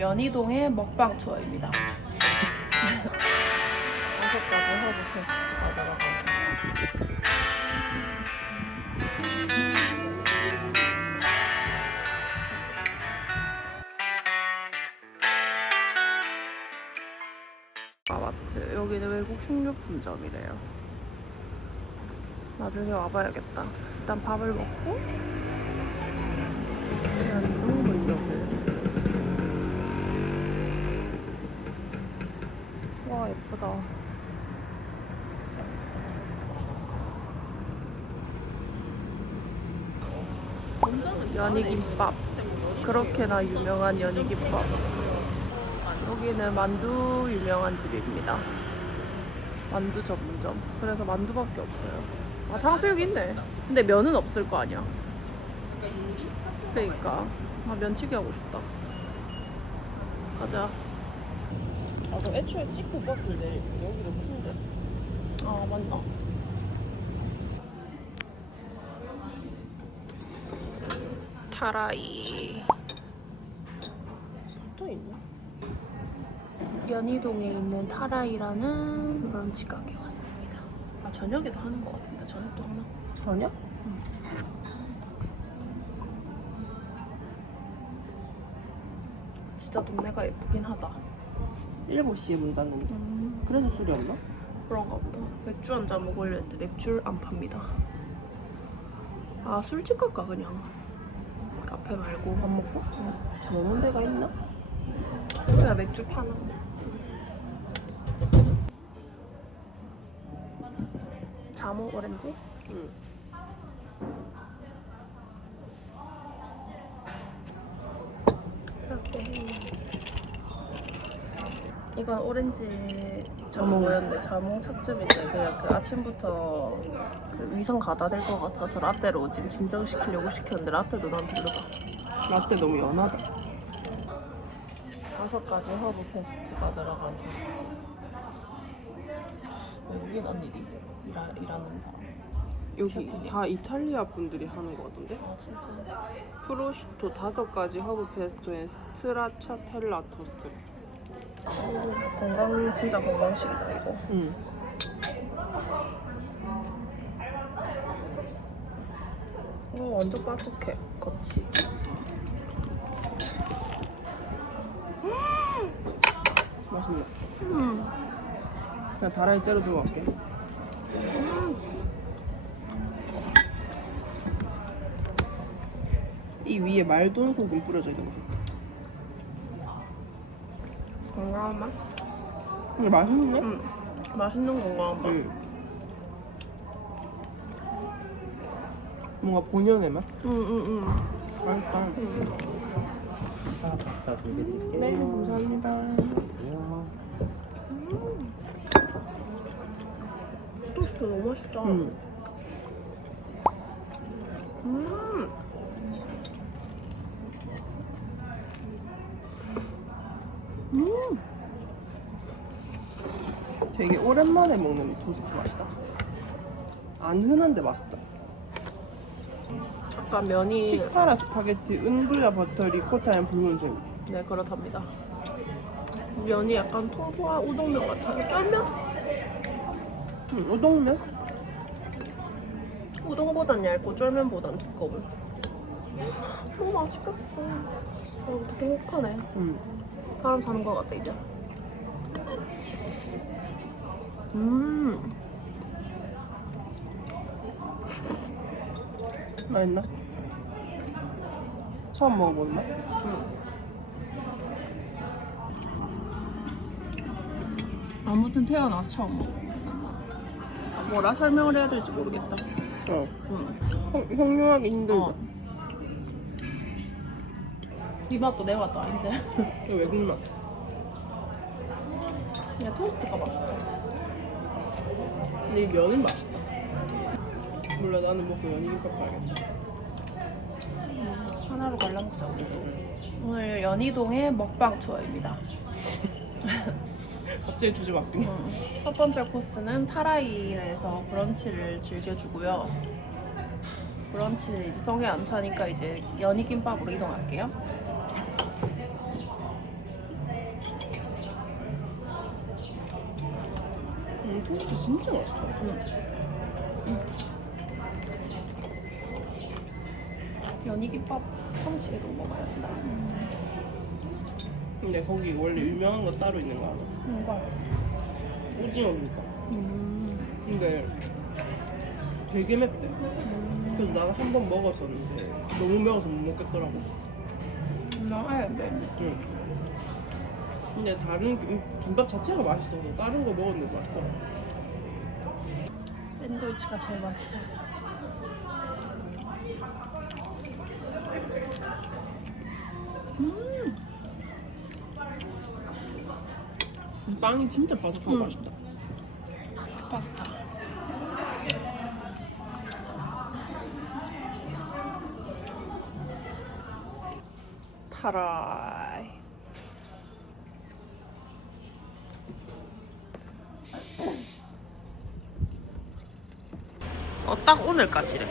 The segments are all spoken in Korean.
오늘 연희동의 먹방 투어입니다. 다섯 가지 허브 페스트가 들어가고 마트 여기는 외국 식료품점이래요. 나중에 와봐야겠다. 일단 밥을 먹고 연희동 물욕을 와 예쁘다. 연희김밥. 그렇게나 유명한 연희김밥. 여기는 만두 유명한 집입니다. 만두 전문점. 그래서 만두밖에 없어요. 아 탕수육 있네. 근데 면은 없을 거 아니야. 그러니까 아 면치기 하고 싶다. 가자. 아, 그 애초에 찍고 버스를 내릴 여기도 큰데. 아 맞나? 타라이 또 있네. 연희동에 있는 타라이라는 브런치 가게 왔습니다. 아 저녁에도 하는 것 같은데 저녁도 하나? 저녁? 진짜 동네가 예쁘긴 하다. 7시에 문 닫는데. 음, 그래도 술이 없나? 그런가 보다. 맥주 한 잔 먹으려 했는데 맥주를 안 팝니다. 아 술집 갈까 그냥? 카페 말고 밥 먹고? 먹는 데가 있나? 그냥 맥주 파나? 자모 오렌지? 응. 이렇게 이건 오렌지 자몽이었는데 자몽 착즙인데 그냥 그 아침부터 그 위성 가다 될 것 같아서 라떼로 지금 진정시키려고 시켰는데 라떼도 난 별로다 라떼 너무 연하다. 다섯 가지 허브 페스트가 들어간 토스트 외국인 언니들 일하, 일하는 사람 여기. 다 이탈리아 분들이 하는 거 같던데? 아 진짜 프로슈토 다섯 가지 허브 페스토 앤 스트라차텔라 토스트. 오, 건강 진짜 건강식이다 이거 응. 오 완전 바삭해 겉이 맛있네. 음. 그냥 다라이 째려 들고 갈게. 이 위에 말돈 소금 뿌려져 있는 거죠. 건강한 맛? 근데 맛있네? 응 맛있는 건강한 맛 응. 뭔가 본연의 맛? 응응응 맛있다. 아, 파스타 준비해드릴게요. 네, 감사합니다. 주세요. 토스트 너무 맛있다 응. 음. 음. 되게 오랜만에 먹는 토스트 맛이다. 안 흔한데 맛있다. 약간 면이 치타라 스파게티, 은블라 버터, 리코타 앤 붉은 새우. 네 그렇답니다 면이 약간 통통한 우동면 같아요 쫄면? 응, 우동면? 우동보단 얇고 쫄면보단 두꺼운 너무 맛있겠어 어, 어떻게 행복하네 응. 사람 사는 것 같아 이제 음 맛있나? 처음 먹어본다? 아무튼 태어나서 처음 먹어 뭐라 설명을 해야 될지 모르겠다 어. 응. 형, 형용하기 힘들다. 어. 이 맛도 내 맛도 아닌데 이거 외국 맛. 그냥 토스트가 맛있다 근데 이 면은 맛있다. 몰라, 나는 먹고 연이니까 봐야겠다. 하나로 갈라먹자 우리도 오늘 연희동의 먹방 투어입니다 갑자기 주제 거. 음, 첫 번째 코스는 타라이에서 브런치를 즐겨주고요 브런치는 이제 성에 안 차니까 이제 연희김밥으로 이동할게요 진짜 맛있다. 연이김밥 참치로 먹어야지 나. 근데 거기 원래 유명한 거 따로 있는 거 알아? 뭔가. 오징어니까. 음. 근데 되게 맵대. 그래서 나는 한 번 먹었었는데 너무 매워서 못 먹겠더라고. 유명하는데. 응. 근데 다른 김- 김밥 자체가 맛있어서 다른 거 먹었는데 맛있더라. 샌드위치가 제일 맛있어. 빵이 진짜 바삭하고 응. 맛있다. 파스타. 타라 어, 딱 오늘까지래.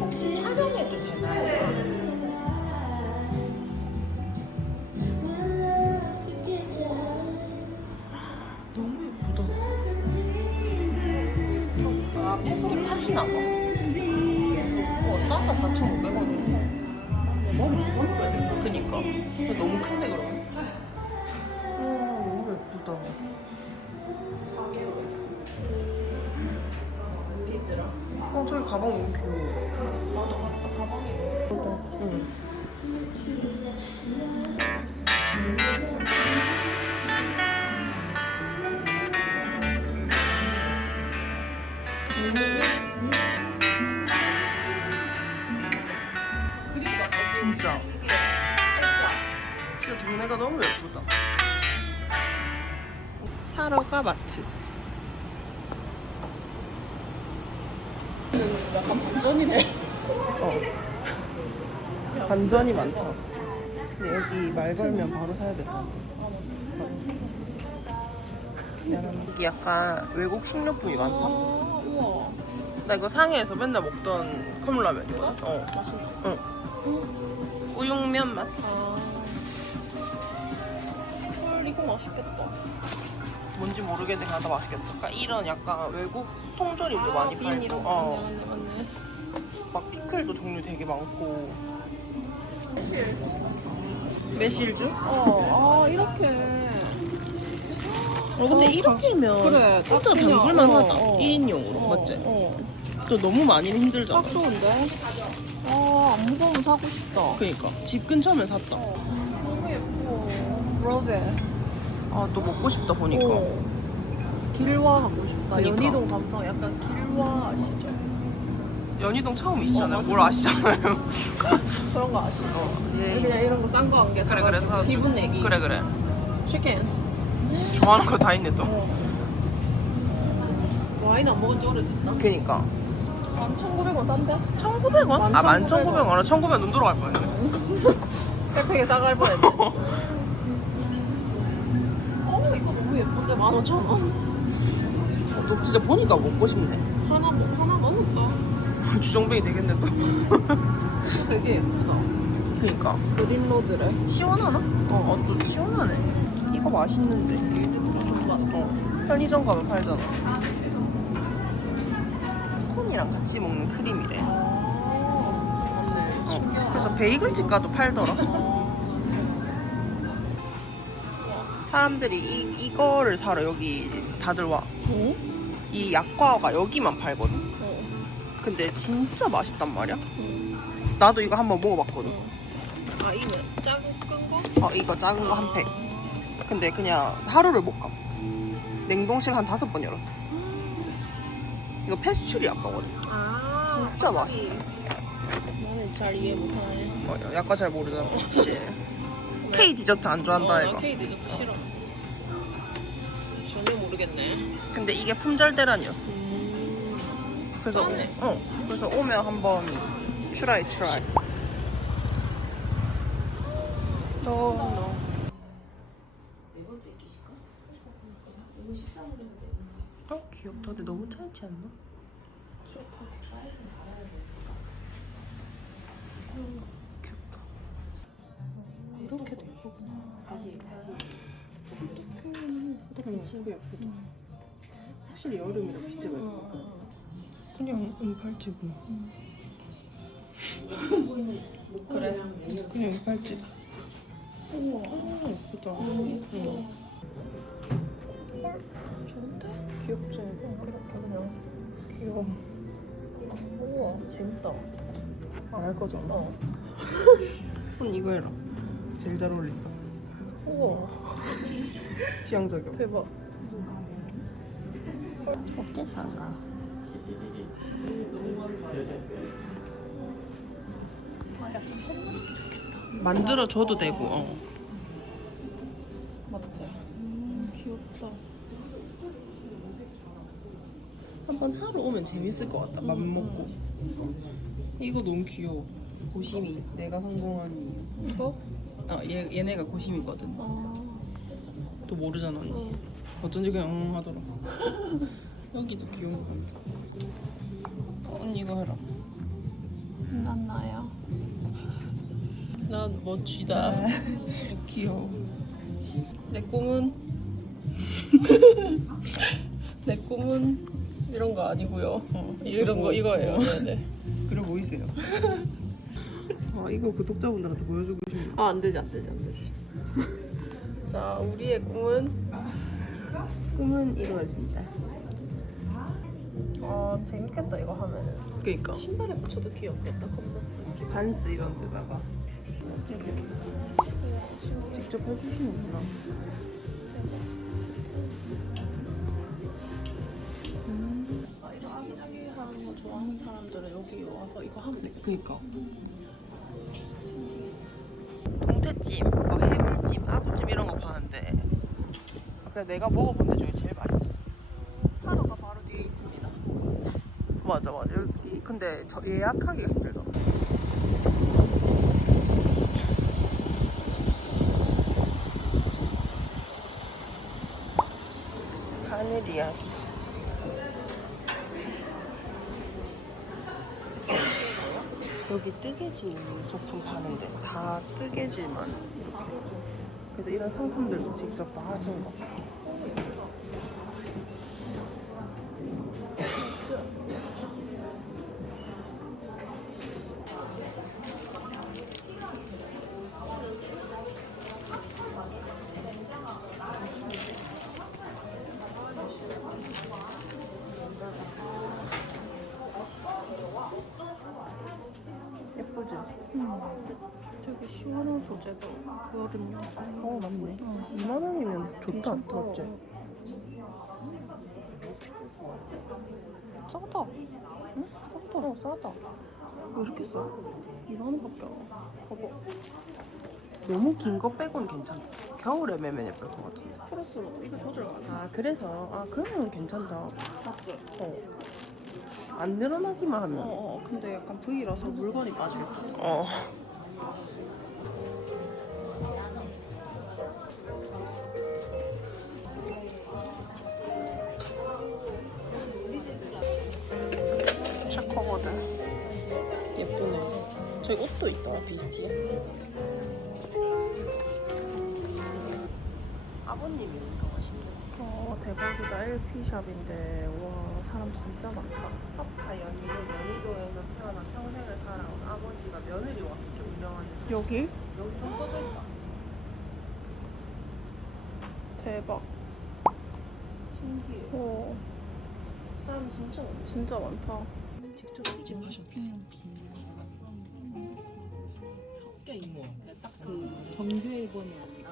혹시 촬영해도 되나요? 너무 예쁘다. 아, 하시나 봐. 어, 싸다 4,500원이네. 근데 너무 큰데, 그러면? 어, 너무 예쁘다. 어, 저기 가방 너무 귀여워. 맞아, 가방이. 응. 진 동네가 너무 예쁘다. 사러가 마트. 약간 반전이네. 어. 반전이 많다. 근데 여기 말 걸면 바로 사야 될 것 같아. 여기 약간 외국 식료품이 많다. 나 이거 상해에서 맨날 먹던 컵라면이거든. 어. 맛있네. 응. 우육면 맛. 아. 헐, 이거 맛있겠다. 뭔지 모르겠는데 그냥 다 맛있겠다. 그러니까 이런 약간 외국 통조림도 많이 빈 팔고, 이런 거 어, 맞네, 맞네, 맞네. 막 피클도 종류 되게 많고. 매실즈? 어, 아, 이렇게. 어, 근데 이렇게면 그래, 진짜 딱 그냥, 담글만 어, 하다. 어. 1인용으로, 어, 맞지? 어. 또 너무 많이는 힘들잖아. 딱 좋은데? 아, 안 무거우면 사고 싶다. 그니까. 집 근처면 샀다. 너무 예뻐. 로제. 아, 또 먹고 싶다, 보니까. 어. 길화 가고 싶다. 그니까. 연희동 감성 약간 길화 아시죠? 연희동 처음이시잖아요. 어, 맞아. 뭘 아시잖아요. 그런 거 아시죠? 예. 그냥 이런 거 싼거한개 그래, 그래. 사가지고. 기분 내기. 그래, 그래. 치킨. 좋아하는 거 다 있네, 또. 어. 와인 안 먹은 지 오래됐다. 그니까. 1,900원 싼데? 1,900원? 아, 11,900원. 11,900원. 1,900원 눈 돌아갈 뻔했네. 빽빽이 싸갈 뻔했네. 15,000원. 어, 너 진짜 보니까 먹고 싶네. 하나 먹 하나 먹을까? 주정뱅이 되겠네, 또. 이거 되게 예쁘다. 그니까. 그린로드래. 시원하나? 어, 어, 또 시원하네. 이거 맛있는데. 좀 많다. 어, 편의점 가면 팔잖아. 스콘이랑 같이 먹는 크림이래. 아. 어, 그래서 베이글집 가도 팔더라. 사람들이 이, 이거를 사러 여기 다들 와. 어? 이 약과가 여기만 팔거든. 어. 근데 진짜 맛있단 말이야. 응. 나도 이거 한번 먹어봤거든. 아, 이거 작은 끈 거? 어, 이거 작은 거 한 팩. 근데 그냥 하루를 못 가. 냉동실 한 다섯 번 열었어. 이거 패스츄리 약과거든. 아, 진짜 맛있어. 나는 잘 이해 못하네. 어, 약과 잘 모르잖아. 혹시 K 디저트 안 좋아한다 어, 나 이거. 케이 디저트 싫어. 전혀 모르겠네. 근데 이게 품절 대란이었어. 음. 그래서 싸네. 어 그래서 오면 한번 트라이 트라이. 어 귀엽다. 근데 너무 짧지 않나? 이렇 다시 다시. 어떻게 예쁘다. 예쁘다. 확실히 여름이라 비즈가 예쁘다. 그냥 이 팔찌 뭐야? 그래. 그냥 이 팔찌. 우와, 예쁘다. 응. 좋은데? 귀엽지? 그렇게 그냥 귀여워. 우와, 재밌다. 안 할 거잖아. 어. 손 이거 해라. 제일 잘 어울린다. 우와. 취향적이야. 대박. 어째 사가? 만들어 줘도 되고. 어. 맞지? 귀엽다. 한번 하러 오면 재밌을 것 같다. 맘 먹고. 이거 너무 귀여워. 고심이. 내가 성공하니. 이거? 아, 얘 얘네가 고심이거든. 아, 또 모르잖아 언니. 응. 어쩐지 그냥 응 하더라. 여기도 귀여운 거 같아. 어, 언니 이거 해라. 난 나야. 난 멋지다. 귀여워. 내 꿈은 내 꿈은 이런 거 아니고요. 이런 거 이거예요. 네 네. 그래 보이세요. 아 이거 구독자분들한테 보여주고 싶네. 아, 안 되지, 안 되지, 안 되지. 자 우리의 꿈은 꿈은 이루어진다. 아, 재밌겠다, 이거 하면은. 그러니까 신발에 붙여도 귀엽겠다, 컨버스. 반스 이런 데다가 직접 해주시는구나. 아, 이런 아기자기 하는 거 좋아하는 사람들은 여기 와서 이거 하면 되겠다. 그니까. 동태찜, 뭐 해물찜, 아구찜 이런 거 파는데 그냥 내가 먹어본 데 중에 제일 맛있었어. 사로가 바로 뒤에 있습니다. 맞아 맞아. 여기 근데 저 예약하기가 힘들다. 하늘 이야기. 여기 뜨개질 소품 파는데 다 뜨개질만 이렇게. 그래서 이런 상품들도 직접 다 하시는 거 같아요. 되게 시원한 소재도 여름용. 어 맞네. 2만 원이면 좋다. 맞지? 싸다. 응? 싸다. 어 싸다. 왜 이렇게 싸? 2만 원밖에 안 와. 봐봐. 너무 긴 거 빼곤 괜찮다. 겨울에 매면 예쁠 것 같은데. 크로스로 이거 조절 가능. 아 그래서 아 그러면 괜찮다. 맞죠? 어. 안 늘어나기만 하면. 어, 어. 근데 약간 V라서 물건이 빠질 듯. 어. 체커보드 예쁘네. 저기 옷도 있다 비스티에. 아버님이 운동하신대. 어, 대박이다. LP샵인데. 와, 사람 진짜 많다. 파파 연희도 연희도에서 태어나 평생을 살아온 아버지가 며느리 와서 좀 유명한 데 여기? 여기 좀 써져 있다. 대박. 신기해. 어, 사람 진짜 많네. 진짜 많다. 직접 수집하셨대. 섞여 있네. 딱그 정규 앨범이 아니라.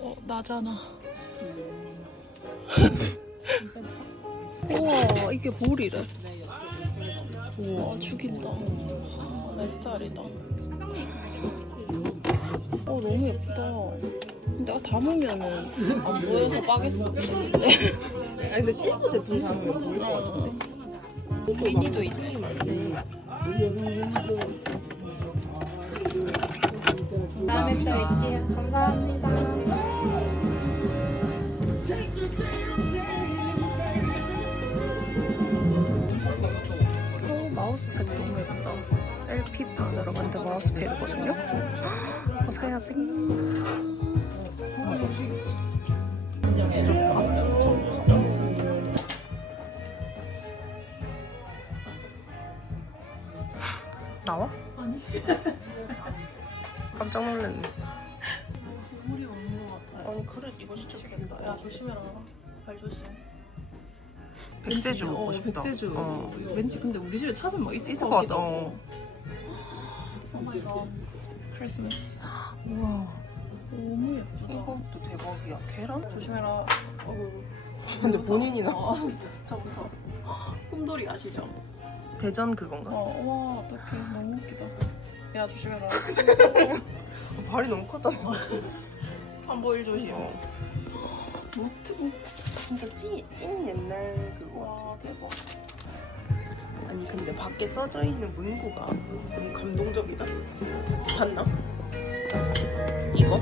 어, 나잖아. 우와, 이게 볼이래. 우와, 죽인다. 내 스타일이다. 어, 너무 예쁘다. 내가 담으면은 안 보여서 빠겠어. 네. 아니 근데 실버 제품 사면 보일 것 같은데. 미니도 있네. 다음에 또 너무 예쁘다. LP판. 마우스패드거든요. 어, 사야지. 나와? 아니. 깜짝 놀랐네. 물이 없는 것 같아요. 아니 그릇 이거 진짜 귀엽다. 야 조심해라. 발 조심. 백세주 먹고 어, 싶다. 백세주. 어. 왠지 근데 우리 집에 찾으면 막 있을, 있을 것것 같기도. 하고. 어. 오 마이 갓. 크리스마스. 우와. 너무 예쁘다. 이것도 대박이야. 계란? 조심해라. 어우. 근데 본인이 나 어, 저부터. 꿈돌이 아시죠? 대전 그건가? 어, 와, 어떡해. 너무 웃기다. 야 조심해라. 발이 너무 컸다. 산보일 조심. 어. 노트북. 진짜 찐, 찐 옛날 그거. 와, 대박. 아니 근데 밖에 써져 있는 문구가 너무 감동적이다. 봤나? 이거?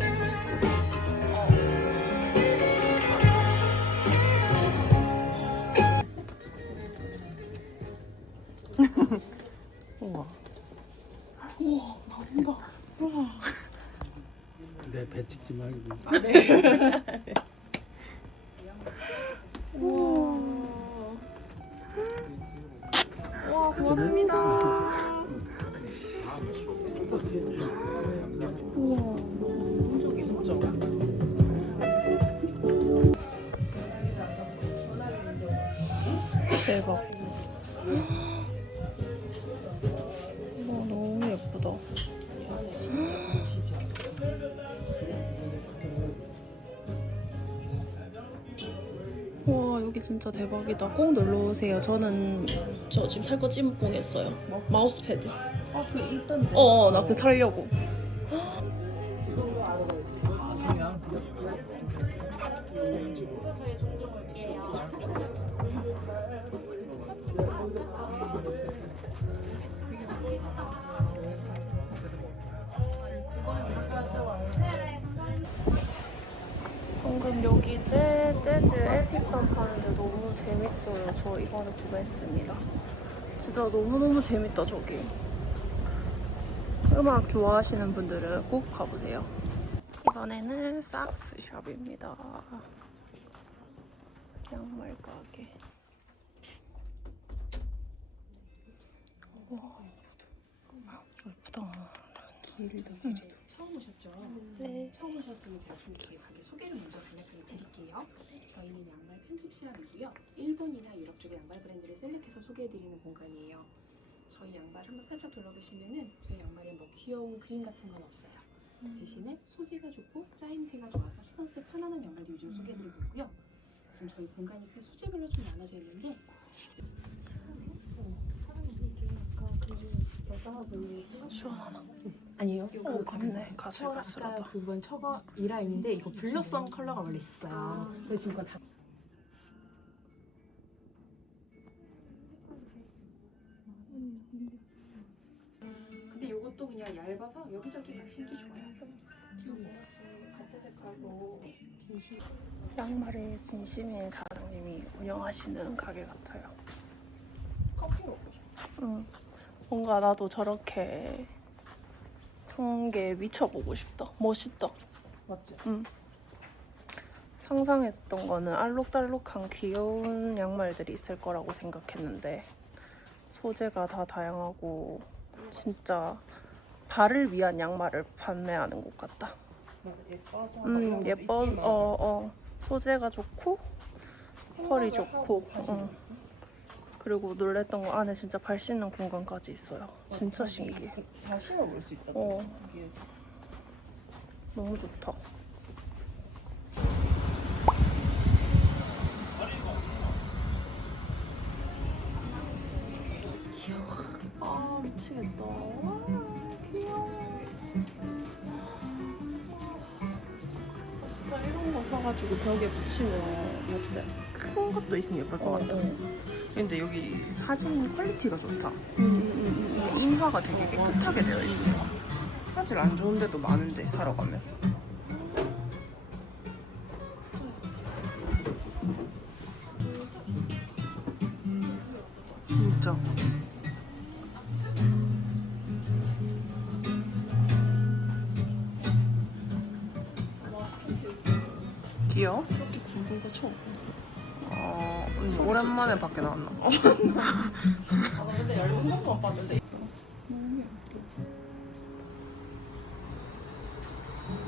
대박. 와 너무 예쁘다. 와 여기 진짜 대박이다. 꼭 놀러 오세요. 저는 저 지금 살 거 찜꽁 했어요. 마우스 패드. 아, 그 있던데. 어, 나그 살려고. 방금 여기 재, 재즈 LP판 파는데 너무 재밌어요. 저 이거는 구매했습니다. 진짜 너무너무 재밌다, 저기. 음악 좋아하시는 분들은 꼭 가보세요. 이번에는 삭스 샵입니다. 양말 가게. 와, 예쁘다. 길도 처음 오셨죠? 네. 처음 오셨으면 제가 좀 이렇게 가게 소개를 먼저 간략하게 드릴게요. 저희는 양말 편집실함이고요. 일본이나 유럽 쪽의 양말 브랜드를 셀렉해서 소개해드리는 공간이에요. 저희 양말 한번 살짝 돌려보시면은 저희 양말에 뭐 귀여운 그림 같은 건 없어요. 대신에 소재가 좋고 짜임새가 좋아서 신었을 때 편안한 양말도 요즘 소개해드리고 있고요. 지금 저희 공간이 크게 소재별로 좀 나눠져 있는데 시원하나? 아니에요? 오, 같네. 가슬가슬하다. 아까 그건 처거 이라인인데 이거 블러썸 컬러가 원래 있어요. 근데 지금 그거 다 근데 이것도 그냥 얇아서 여기저기 막 신기 좋아요. 진심. 양말에 진심인 사장님이 운영하시는 가게 같아요. 커피 먹고 싶어. 응. 뭔가 나도 저렇게 한게 미쳐보고 싶다. 멋있다. 맞지? 상상했던 거는 알록달록한 귀여운 양말들이 있을 거라고 생각했는데 소재가 다 다양하고 진짜 발을 위한 양말을 판매하는 곳 같다. 예뻐서. 음 예뻐 어 어 소재가 좋고 컬이 좋고 어. 그리고 놀랬던 거 안에 진짜 발 씻는 공간까지 있어요. 진짜 신기해. 다 신어볼 수 있다. 어. 너무 좋다. 아 미치겠다. 와, 귀여워. 아, 진짜 이런 거 사가지고 벽에 붙이면 멋져. 큰 것도 있으면 예쁠 것 같다. 근데 여기 사진 퀄리티가 좋다. 음, 이게 인화가 되게 깨끗하게 되어 있네. 화질 안 좋은데도 많은데 사러 가면. 초. 어, 언니 오랜만에 밖에 나왔나? 아, 나 근데 얇은 것만 봤는데.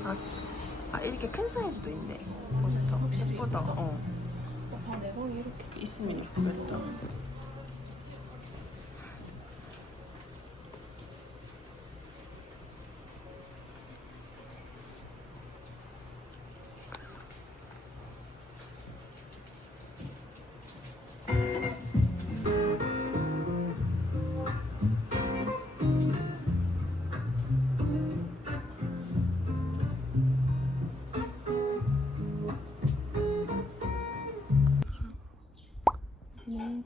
아, 아 이렇게 큰 사이즈도 있네. 멋있다. 예쁘다. 어. 아, 내 방에 이렇게 있으면 좋겠다.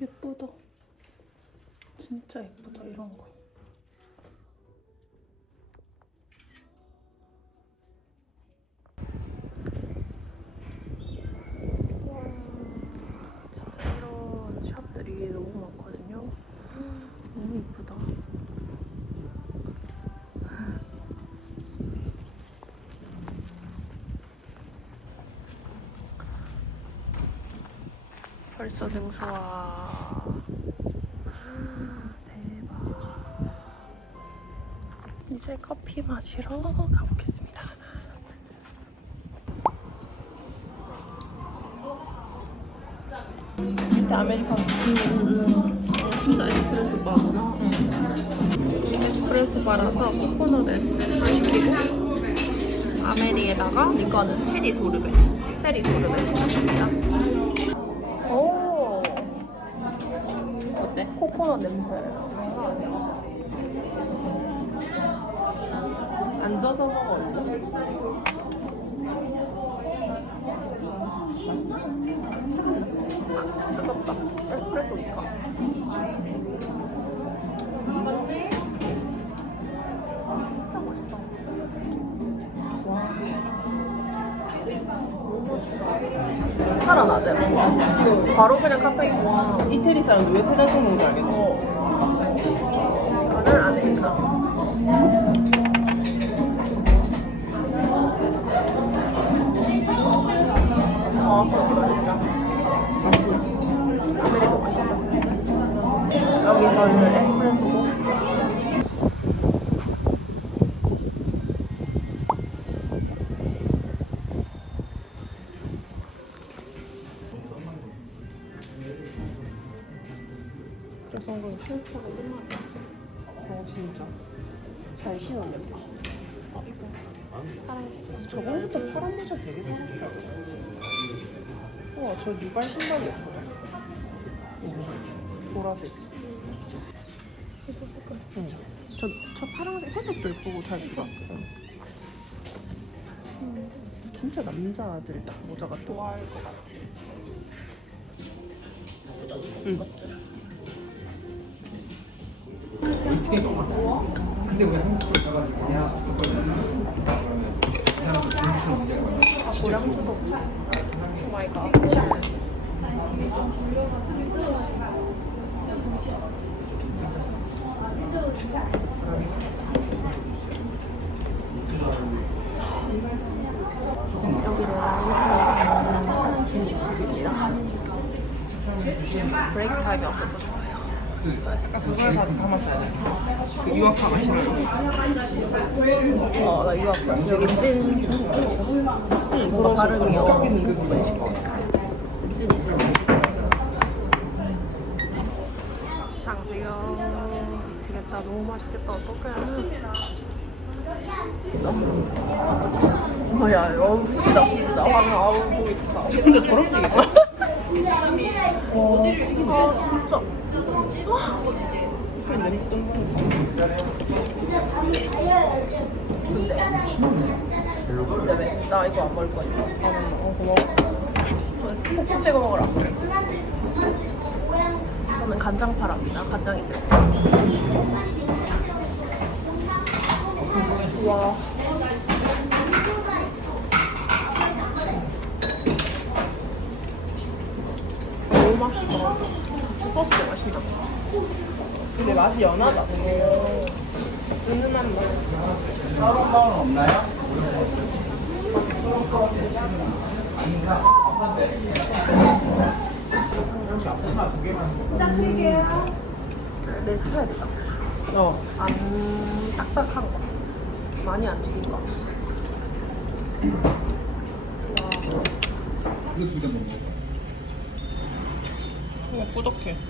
예쁘다. 진짜 예쁘다 이런 거. 진짜 이런 샵들이 너무 많거든요. 너무 이쁘다. 벌써 능수와 이제 커피 마시러 가보겠습니다. 밑에 아메리카노. 진짜 에스프레소 바구나. 에스프레소 바라서 코코넛 에스프레소 시키고 아메리에다가 이거는 체리 소르베 체리 소르베 시켰습니다 오 어때? 코코넛 냄새 장난 아니야 앉아서 먹어 언니. 아, 뜨겁다 에스프레소 니까 진짜 맛있다 살아나지 뭔가 바로 그냥 카페인 와 이태리 사람들 왜 사자식 먹는 줄 알겠네. 어. 드셔보세요. 여성분 페스타가 끝났다. 어, 진짜. 잘 신었는데. 아, 이거. 파란색. 저번부터 파란 모자 되게 사고 싶다. 우와, 저 유발 신발이 예쁘다. 오, 보라색. 예쁘고 다 예쁘다. 응. 음, 진짜 남자들 딱 모자 같아. 좋아할 것 같아. 응. 고량주도. 오 마이 갓. 여기는 라이브하는 집입니다. 브레이크 타임이 없어서 좋아요. 약간 그걸 다. 그 유학파가 싫어요. 어, 나 유학 가 여기 찐 중국 음식. 응, 뭔가 발음이 어 중국 음식. 찐찐. 당수요. 미치겠다. 너무 맛있겠다. 어떡해. 뭐야, 어, 후지다, 후지다. 화면, 아우, 보기 좋다. 근데 더럽지 아, 진짜. 근데 왜? 나 이거 안 먹을 거니까. 아, 어, 고마워. 콕콕 찍어 먹으라. 저는 간장 파랍니다. 간장이죠. 와. 너무 맛있다. 소스도 맛있나? 근데 맛이 연하다. 은은한 맛. 다른 빵은 없나요? 내 스타일이다. 어. 안 딱딱한 거. 많이 안 튀긴 거. 이거 두개 먹어. 어, 꾸덕해.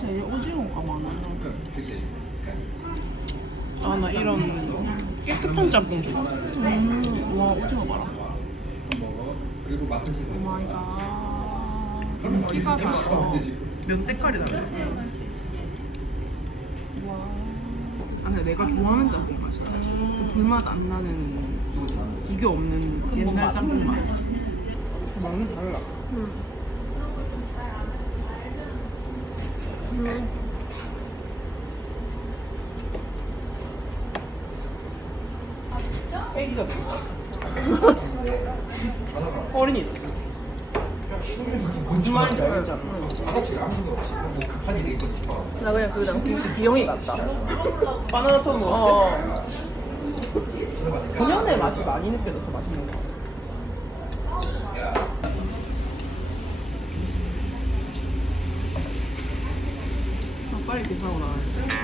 되게 오징어가 많아요. 아, 나 이런 깨끗한 짬뽕 좋아. 음, 와, 오징어 봐라. 오 마이 갓. 피가 나. 면 때깔이 나네. 아, 근데 내가 좋아하는 짬뽕 맛이야. 그 불맛 안 나는 기교 없는 옛날 짬뽕 맛. 맛은 달라. 애기가? 어린이들. 무슨 말인지 알겠잖아. 나 그냥 그냥 비영이 같다. 바나나 처음 먹었을 어. 때 본연의 맛이 많이 느껴져서 맛있는 거 같아. 빨리 기사 오라.